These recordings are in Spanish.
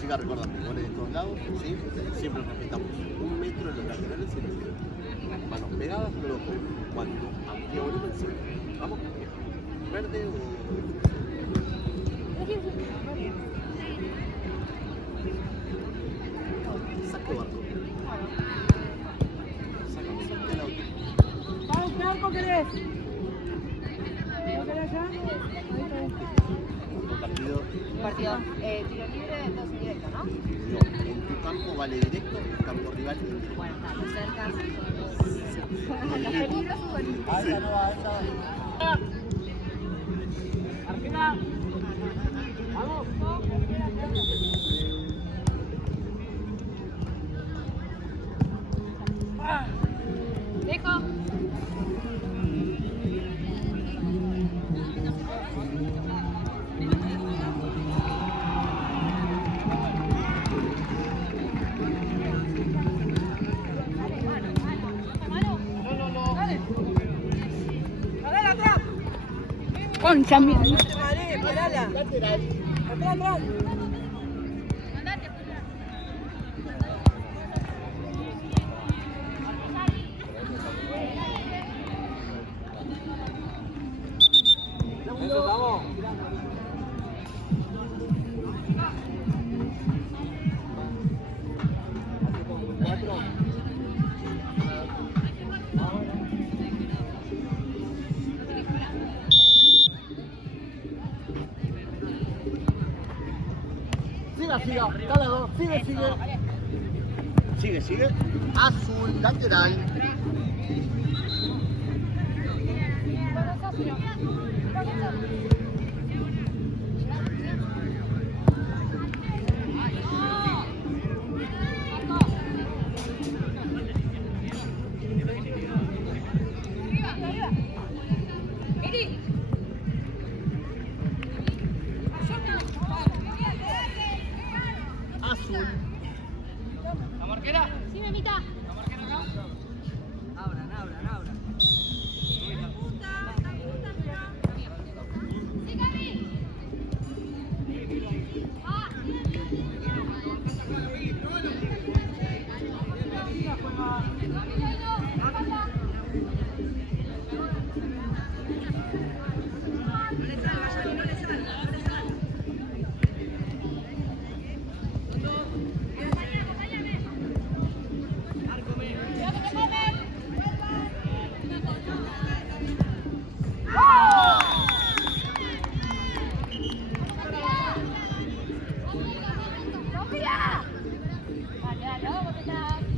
Chicas, recuerdan que goles de todos lados, ¿sí? Siempre respetamos 1 metro en los laterales y en el medio. Manos pegadas, pero cuando aunque ahorita el centro. Vamos, verde o. Saco barco. Saca el auto. Vamos, ¿qué arco querés? ¿Lo querés ya? Partido. Partido tiro libre, entonces directo, ¿no? No, en tu campo vale directo, en el campo rival indirecto. Bueno, está, cerca. Los peligros son bonitos. Alta, no va, alta. Argentina. Vamos. Dejo. Concha mía. Lateral. Atrás, atrás. Eso, vamos. Siga, dale dos, sigue. Sigue. Azul, lateral. Azul. ¿La marquera? Sí, memita. ¿La marquera acá? Abran.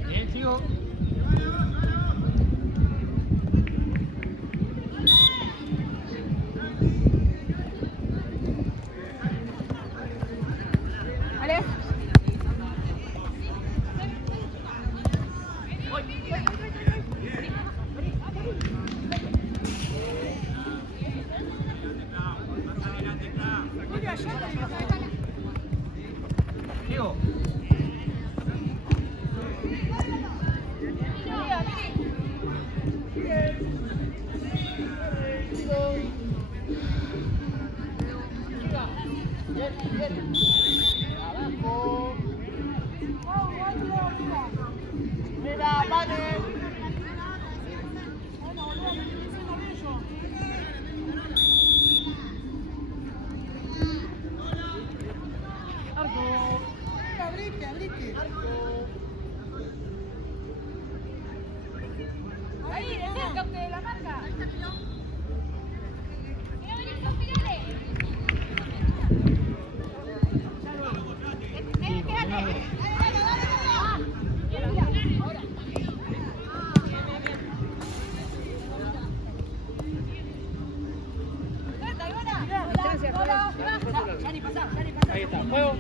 Bien, sigo. Vale. Sigo. Abajo. Mira, vale. Arco. Abrite. Ahí, de cerca usted, la marca. Ahí está, juego.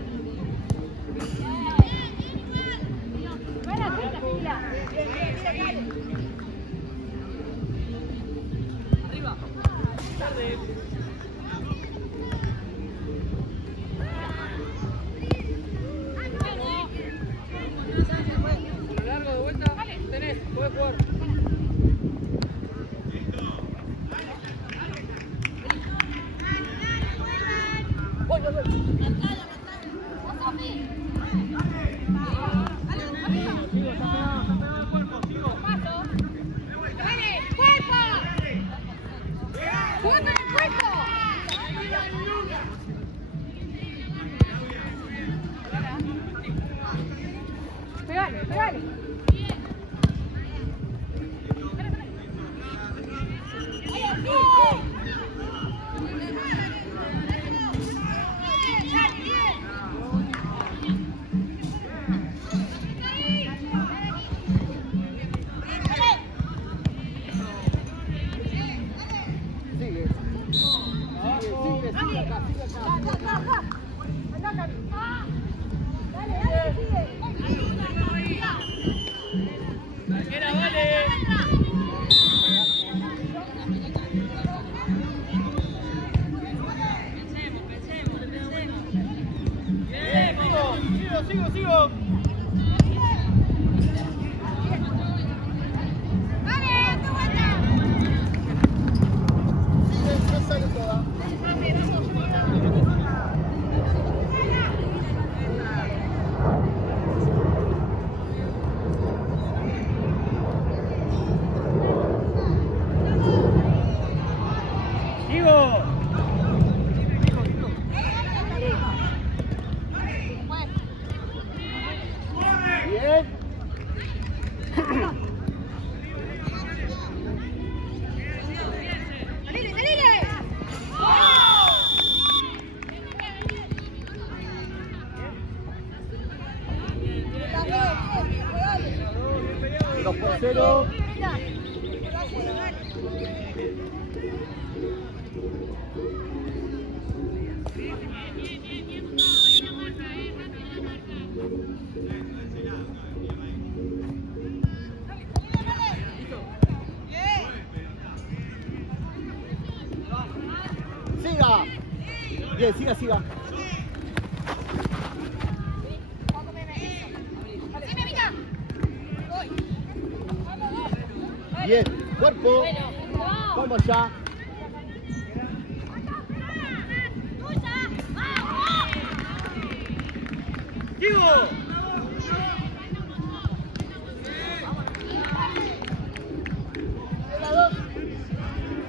Arriba. Tarde. A lo largo de vuelta tenés, podés jugar. Voy. pegale, pegale. Era, vale. Bien, sigo. Cero. Siga. Bien, siga. Bien, cuerpo. Vamos ya.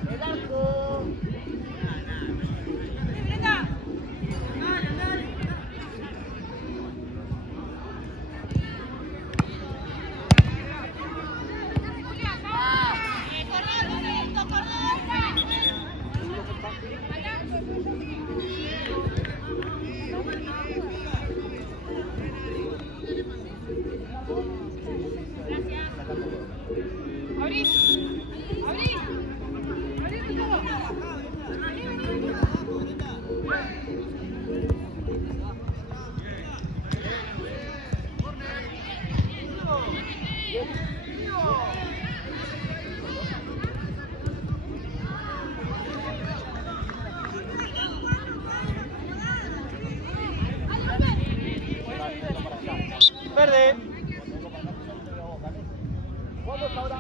El arco. Verde. Vamos ahora.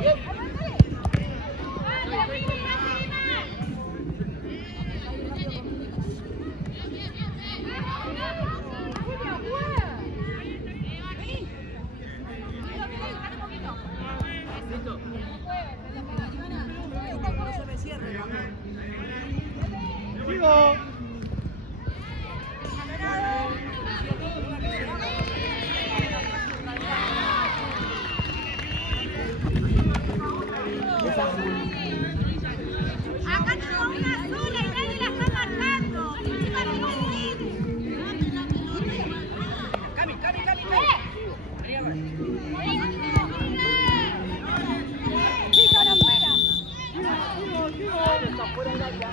Bien. Sigo. Acá tengo una sola y nadie la está marcando. Encima no lo Está fuera del área.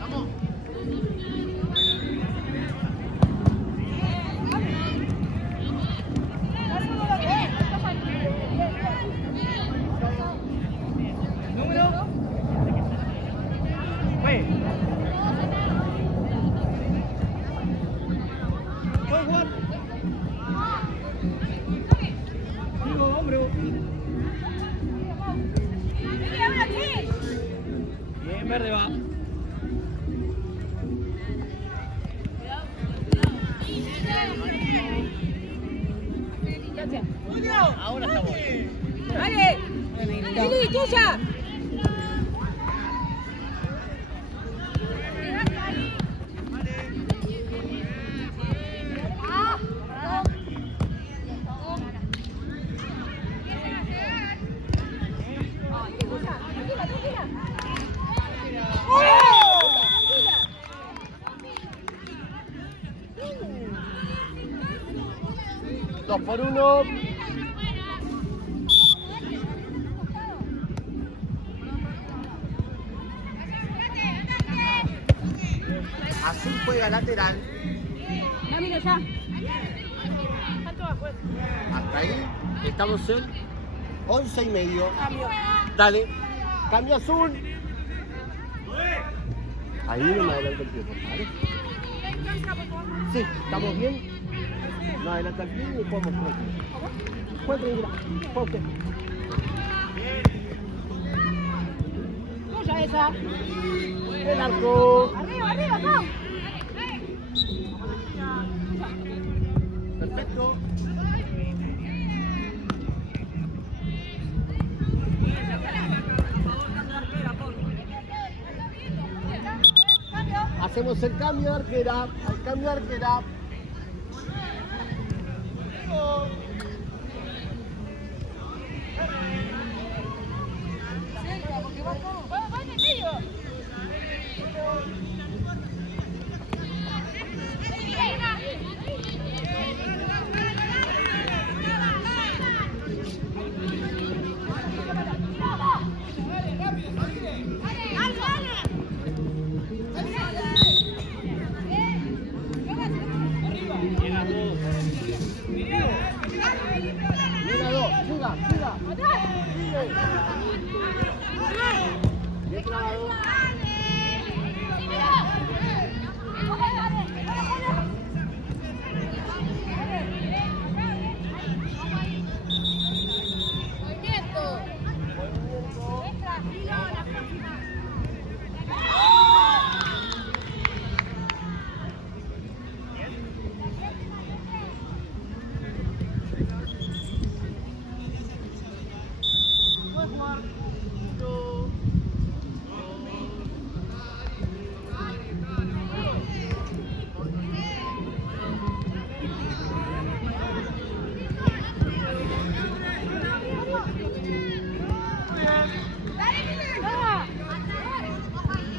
Vamos. Verde va. Ahora está bueno. ¡Dale! ¡Lili, tuya! Dos por uno. Azul juega lateral. Ya, mira, ya. Hasta ahí estamos en 11:30. Cambio. Dale. Cambio azul. Ahí no me adelanta el pie, por favor. Sí, ¿estamos bien? No adelanta el pie y podemos jugar. Juega tranquila. Juega usted. Tuya esa. El arco. Arriba, arriba, no. Perfecto. Hacemos el cambio de arquera. Al cambio de arquera. Mira dos, siga, siga. Bien clavado.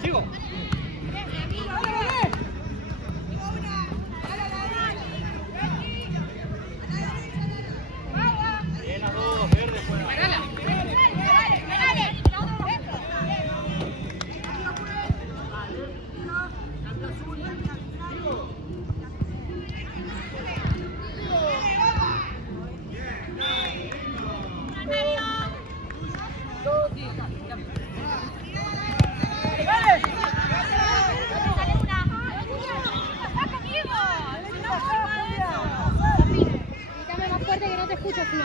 Sigo. Bien, las dos, verde fuera. Gritame más fuerte que no te escucho, si no.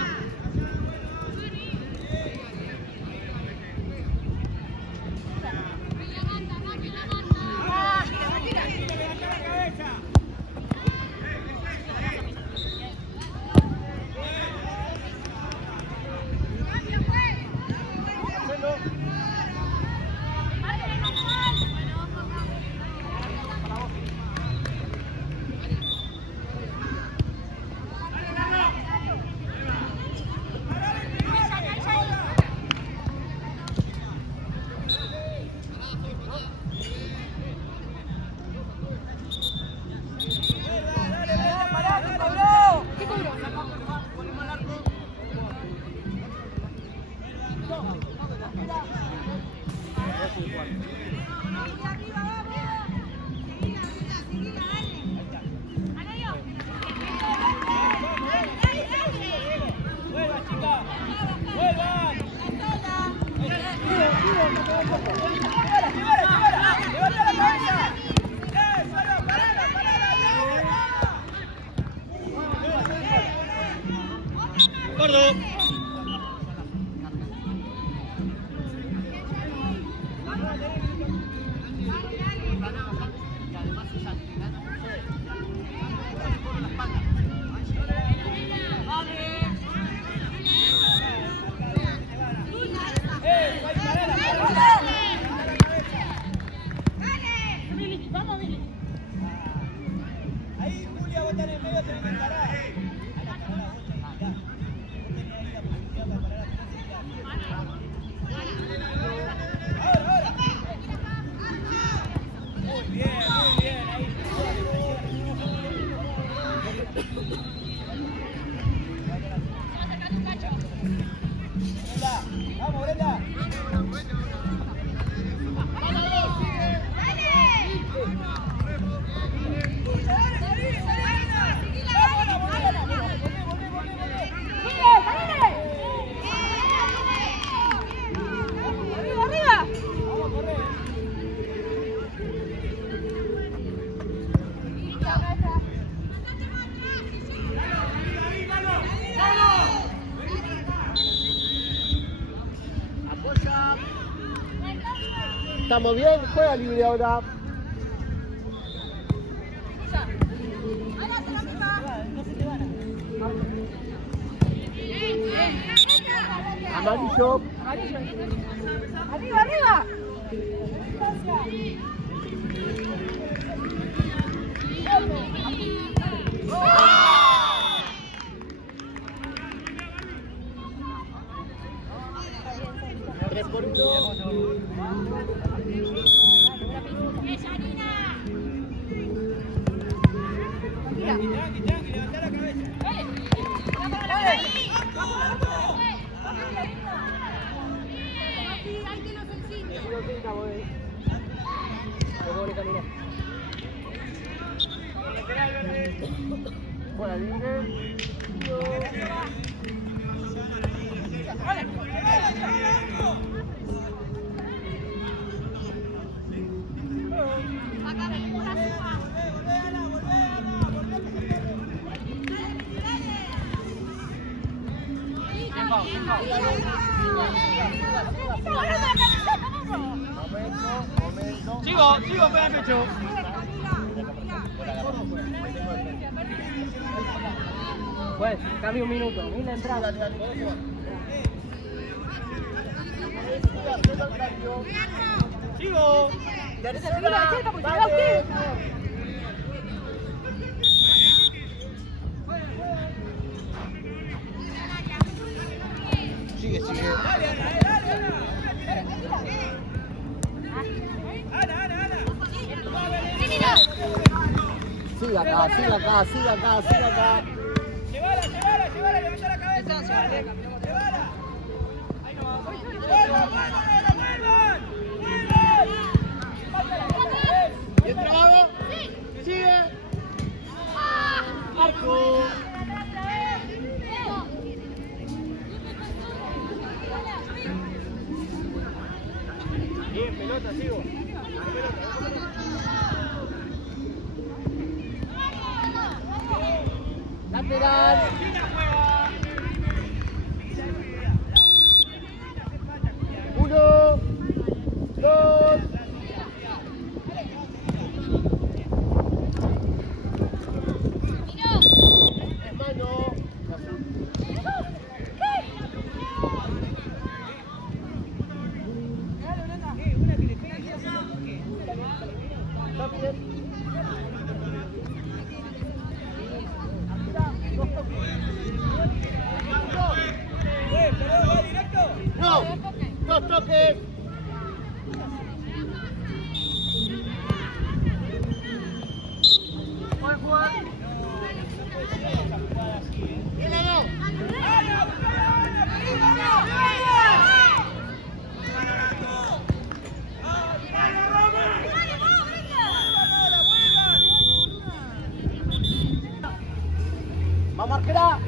¡Vuelvan, chicas! ¡Vuelvan! ¡Gordo! Estamos bien, juega libre ahora. Amarillo. Arriba, arriba. Tres por uno. Tranqui, tranqui, levantá la cabeza. Juega libre. Momento. Sigo, pega el pecho. Pues, cambio un minuto. Mira, entrada. Sigo. Mira, cerca, porque se va usted. Sigue, sigue. Sigue acá, sigue acá, sigue acá, sigue acá. Llévala, levanta la cabeza. Llévala. Ahí nomás. ¡Vuelvan! Bien trabado. Sigue. Arco. Bien, pelota, sigo. Lateral. Uno, dos. Hermano. Está bien. ¿Va directo? No, no toques. Juan, Juan. Viene, no. Vamos, arquera.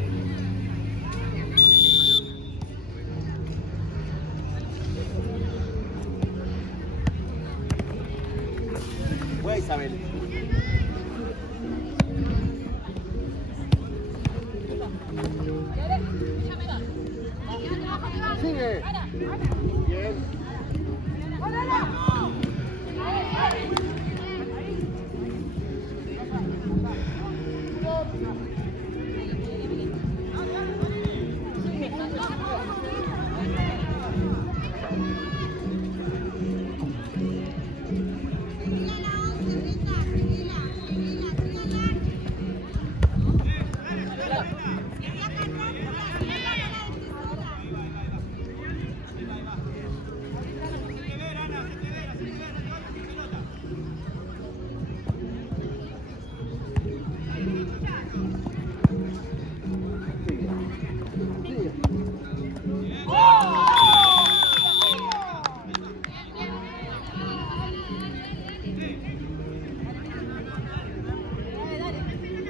Juega Isabel. Sigue. Bien.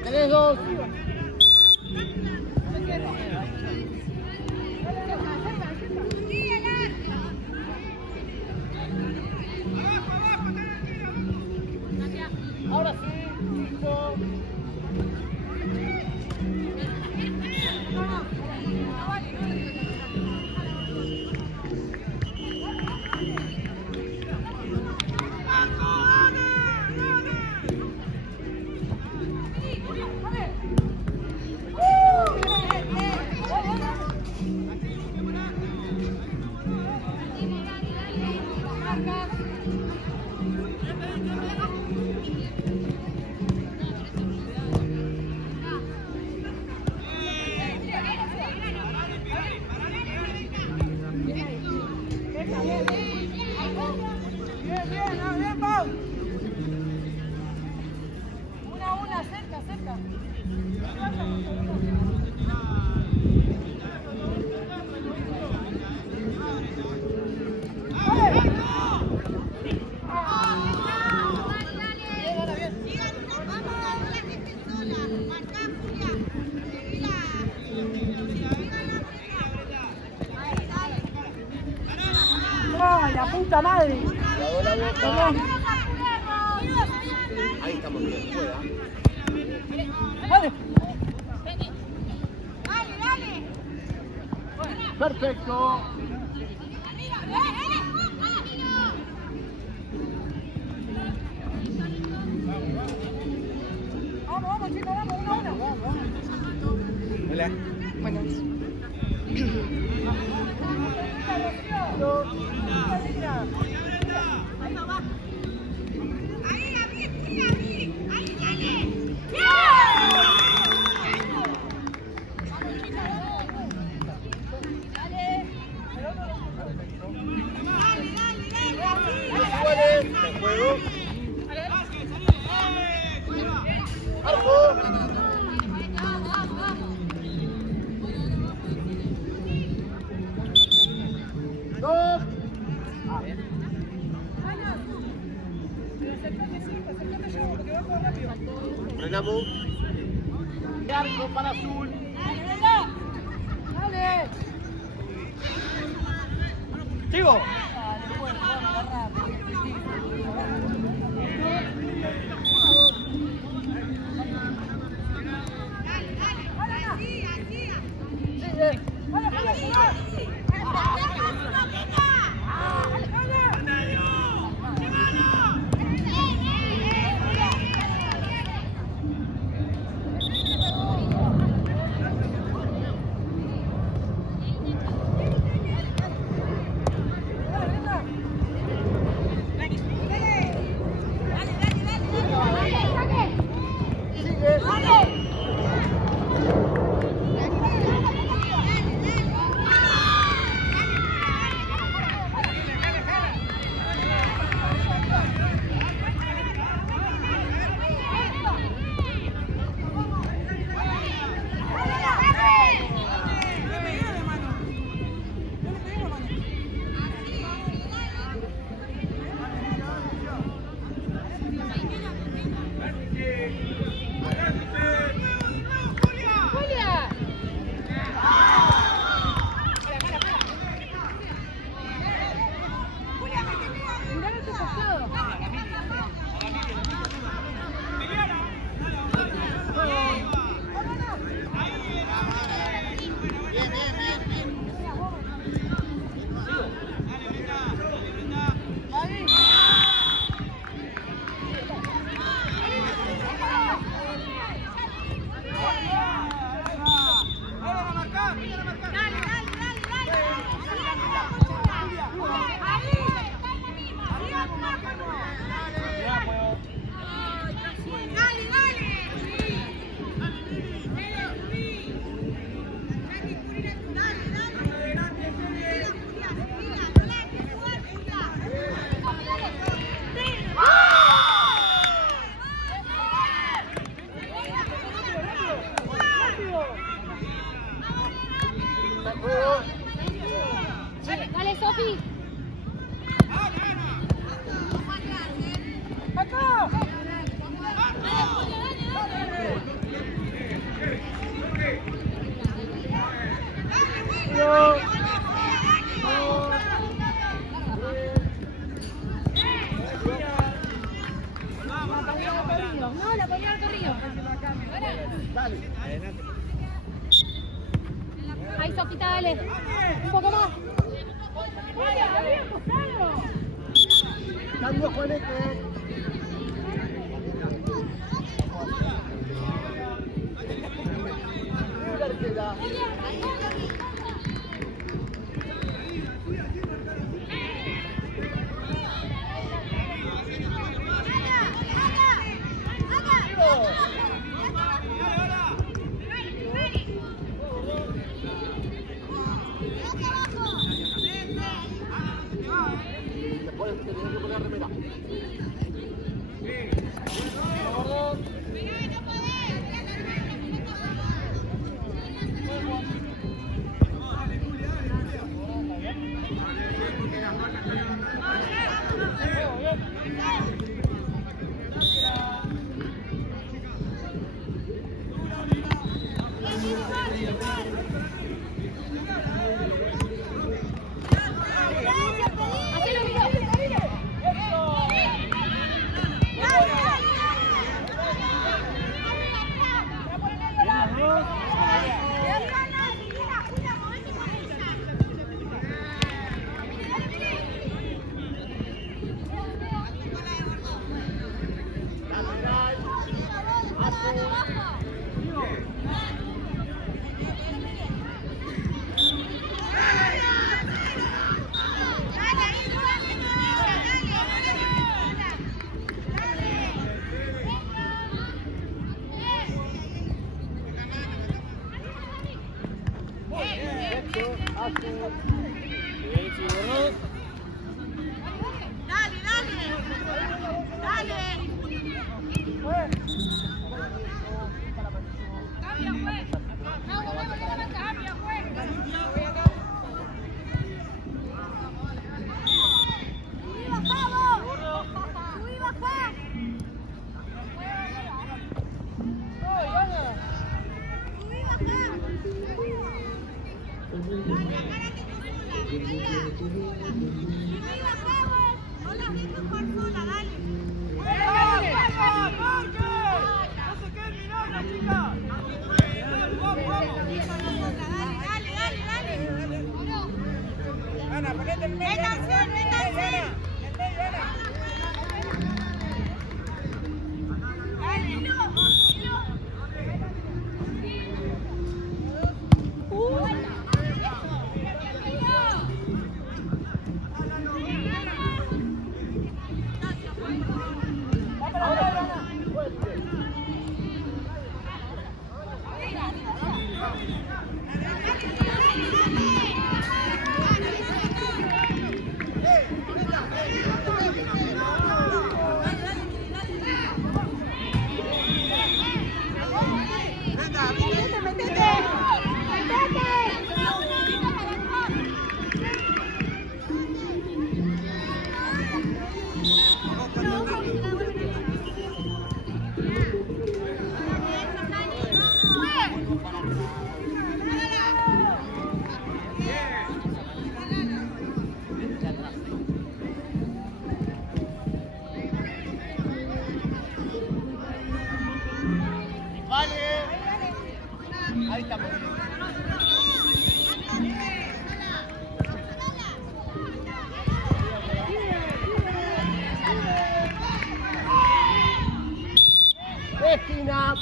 Tenés dos. puta madre. Cuidado la boca. Perdón. Ahí estamos bien, juega. Dale. Perfecto. Vamos, chicos, vamos, uno. Hola. Bueno. Te juego. Arco. Dos. Frenamos. Arco para azul. Dale. Sigo. Dale, Sofi. ¡Acá! No, la ponía al Torrillo. Ahí, Sofita, dale. Un poco más. Cambio, Juanete. Después te tienes que poner remera. Bien, Chivo. Dale, dale. Dale. Cambia, juez. Cambia, juez. Subí, bajá vos. Subí, bajá. Subí, bajá. No la dejes jugar sola, dale. ¡No se queden mirando, chicas! Ana, ponete en medio. Métanse. En medio, Ana. Ahí está. Esquina.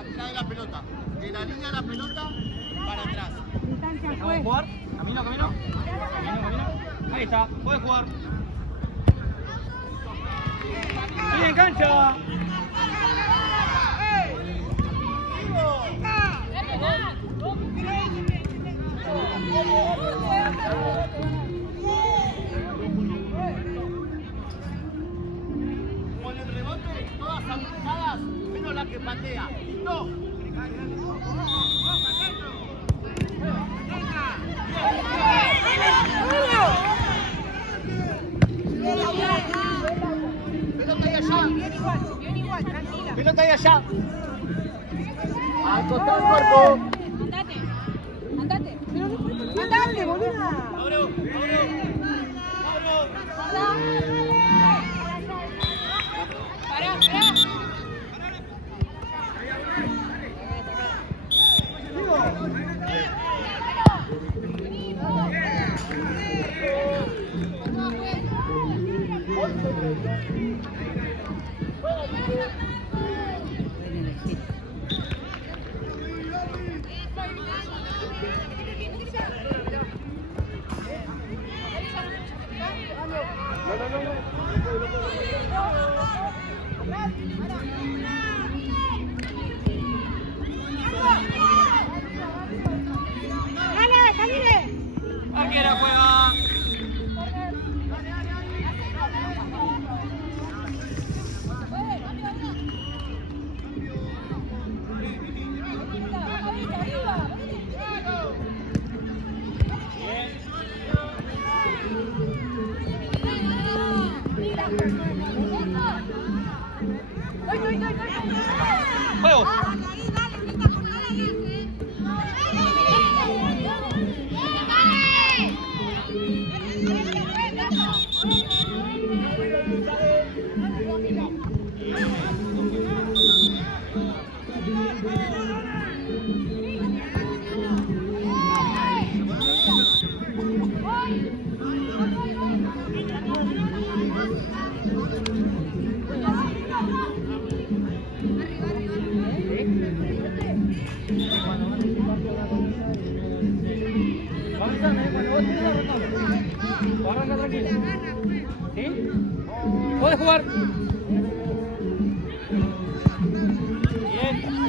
Atrae la pelota. De la línea de la pelota para atrás. ¿Vamos a jugar? Camino. Ahí está, puedes jugar. ¡Sigue en cancha! Con el rebote, todas habilitadas, menos la que patea. ¡No! Pelota ahí allá. Bien igual, tranquila. Pelota ahí allá. Al costado del cuerpo. Andate. Andate, boluda. ¡Abro! Pará. Dale, salile. Arquera juega. Juego. Dale, Podés jugar. Bien.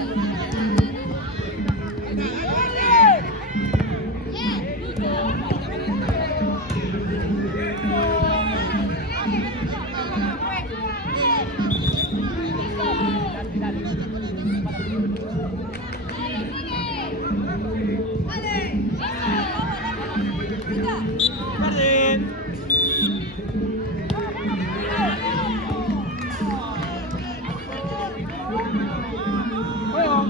Jardín. Juego.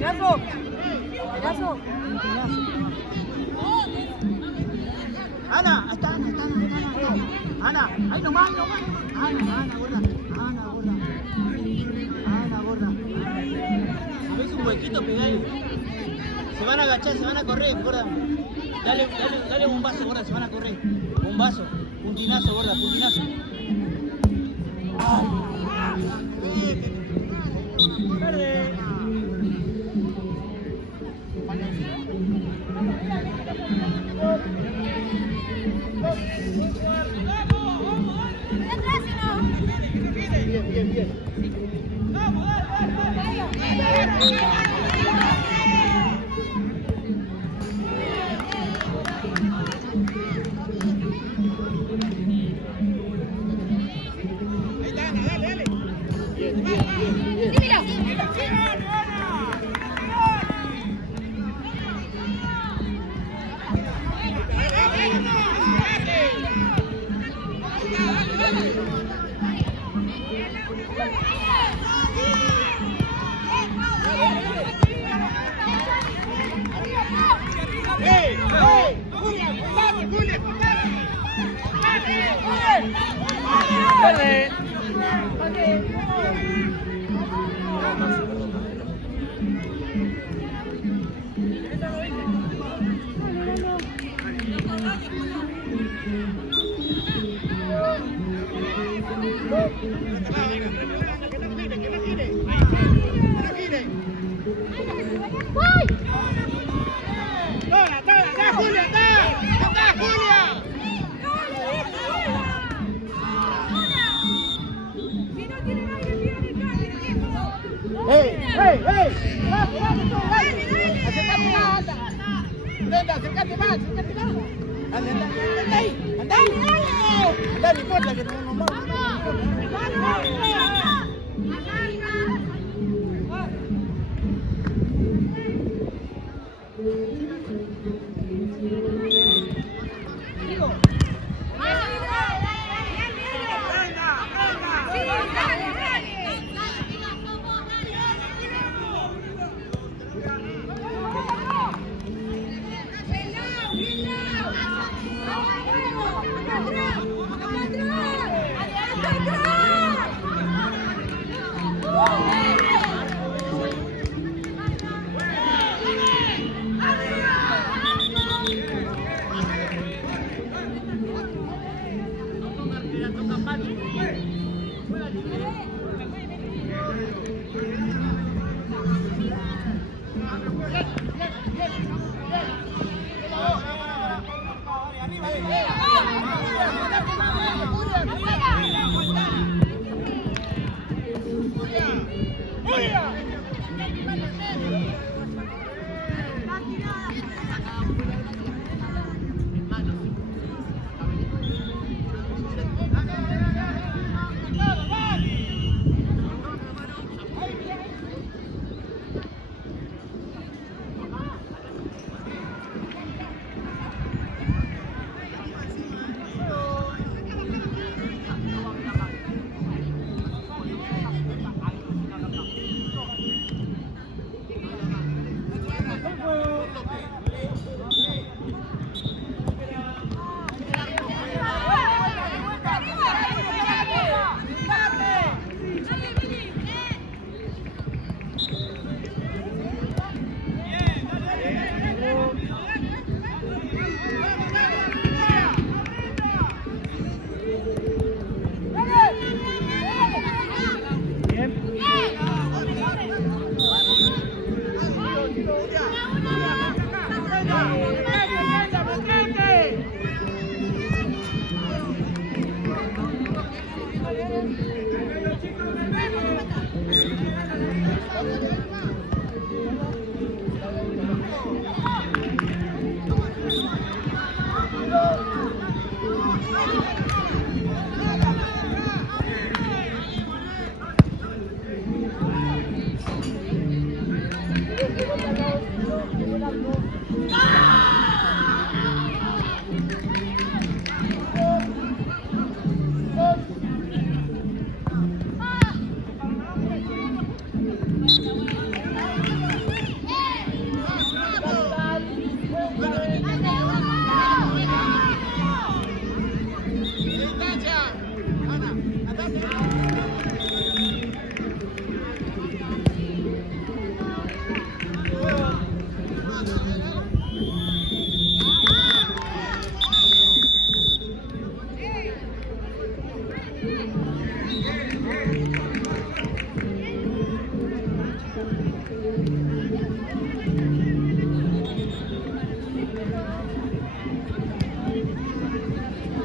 Tirazo. Tirazo. Ana, está Ana. Ana, ahí nomás. Ana, gorda. A veces un huequito, pegale. Se van a agachar, se van a correr, gorda. Dale bombazo, gorda, se van a correr. Bombazo, puntinazo, gorda, puntinazo. Verde. Bien. Verde. Acércate más. Anda ahí. Anda, no importa que no nos vamos.